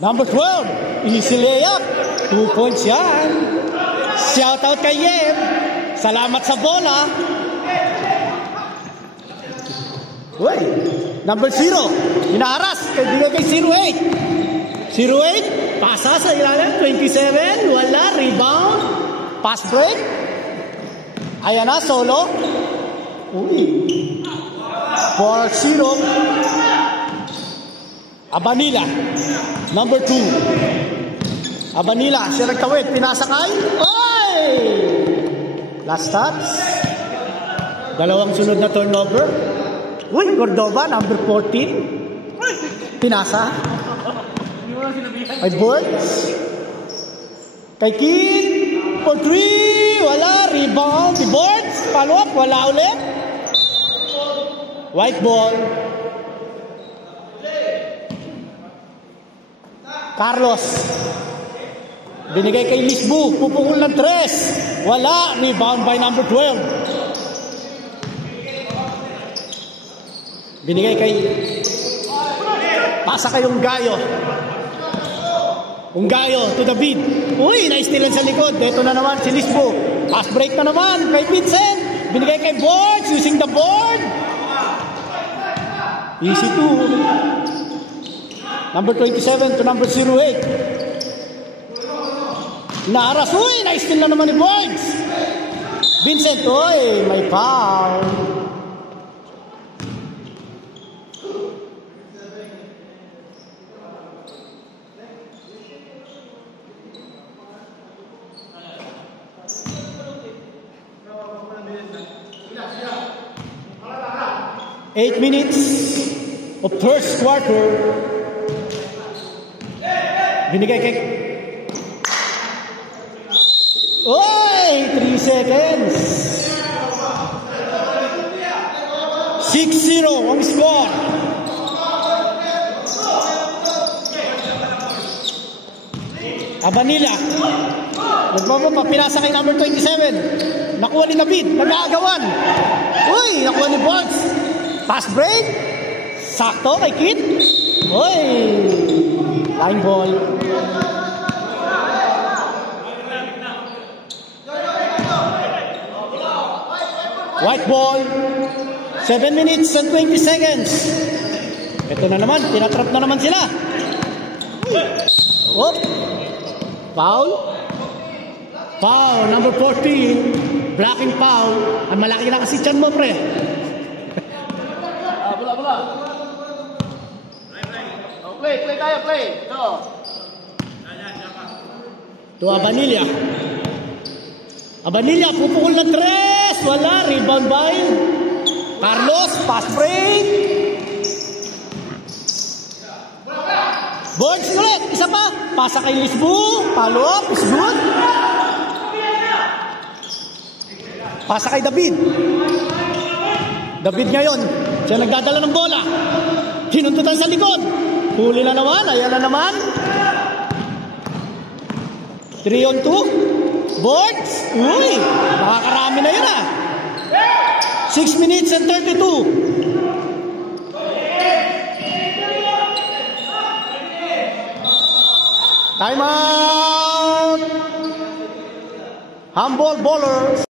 Number 12, easy layup. 2 points yan. Shout out kay Yem. Salamat sa bola. Uy, number 0, inaharas. Kaya kay 08. 08, pasa sa ilalim. 27, wala. Rebound. Pass break. Ayan na, solo. Uy. 4-0. Abanila. Number 2. Abanila, siya nagtawid. Pinasakay. Oy! Last stops. Dalawang sunod na turnover. Uy, Cordova, number 14. Pinasa. Ay, Birds. Kay Kid. For 3. Wala. Rebound. The Birds. Follow up. Wala ulit. White ball. Carlos. Binigay kay Lisbu. Pupukul ng 3. Wala. Rebound by number 12. Binigay kay pasa kayong Gayo. Unggayo to the beat. Uy, na-stealan sa likod. Ito na naman si Lisbo. Pass break na naman kay Vincent. Binigay kay Boards using the board. Easy 2. Number 27 to number 08. Naaras. Uy, na-steal na naman ni Boards. Vincent, uy, may foul. Eight minutes of first quarter. Binigay kay... Oy! 3 seconds. 6-0 ang score. Abanila. Nagmamama, pinasa kay number 27. Nakuha ni David. Nag-aagawan. Uy! Nakuha ni Bonds. Pass break. Sakto kay Kid. Uy! Line ball. White ball. 7 minutes and 20 seconds. Ito na naman. Tinatrap na naman sila. Oh. Foul. Foul. Number 14. Blocking foul. Ang malaki na kasi tiyan mo, pre. Bola. Oh, play tayo, play. To Abanilla. Abanilla, pupukul ng 3. Wala, rebound by Carlos, pass break. Boards ulit, isa pa. Pasa kay Lisbu, follow up, is good. Pasa kay David. David ngayon, siya nagdadala ng bola. Hinuntutan sa likod. Huli na naman, ayan na naman. 3-on-2. Boards. Uy, nakakarami na yun ah. 6 minutes and 32. Time out. Handball bowler.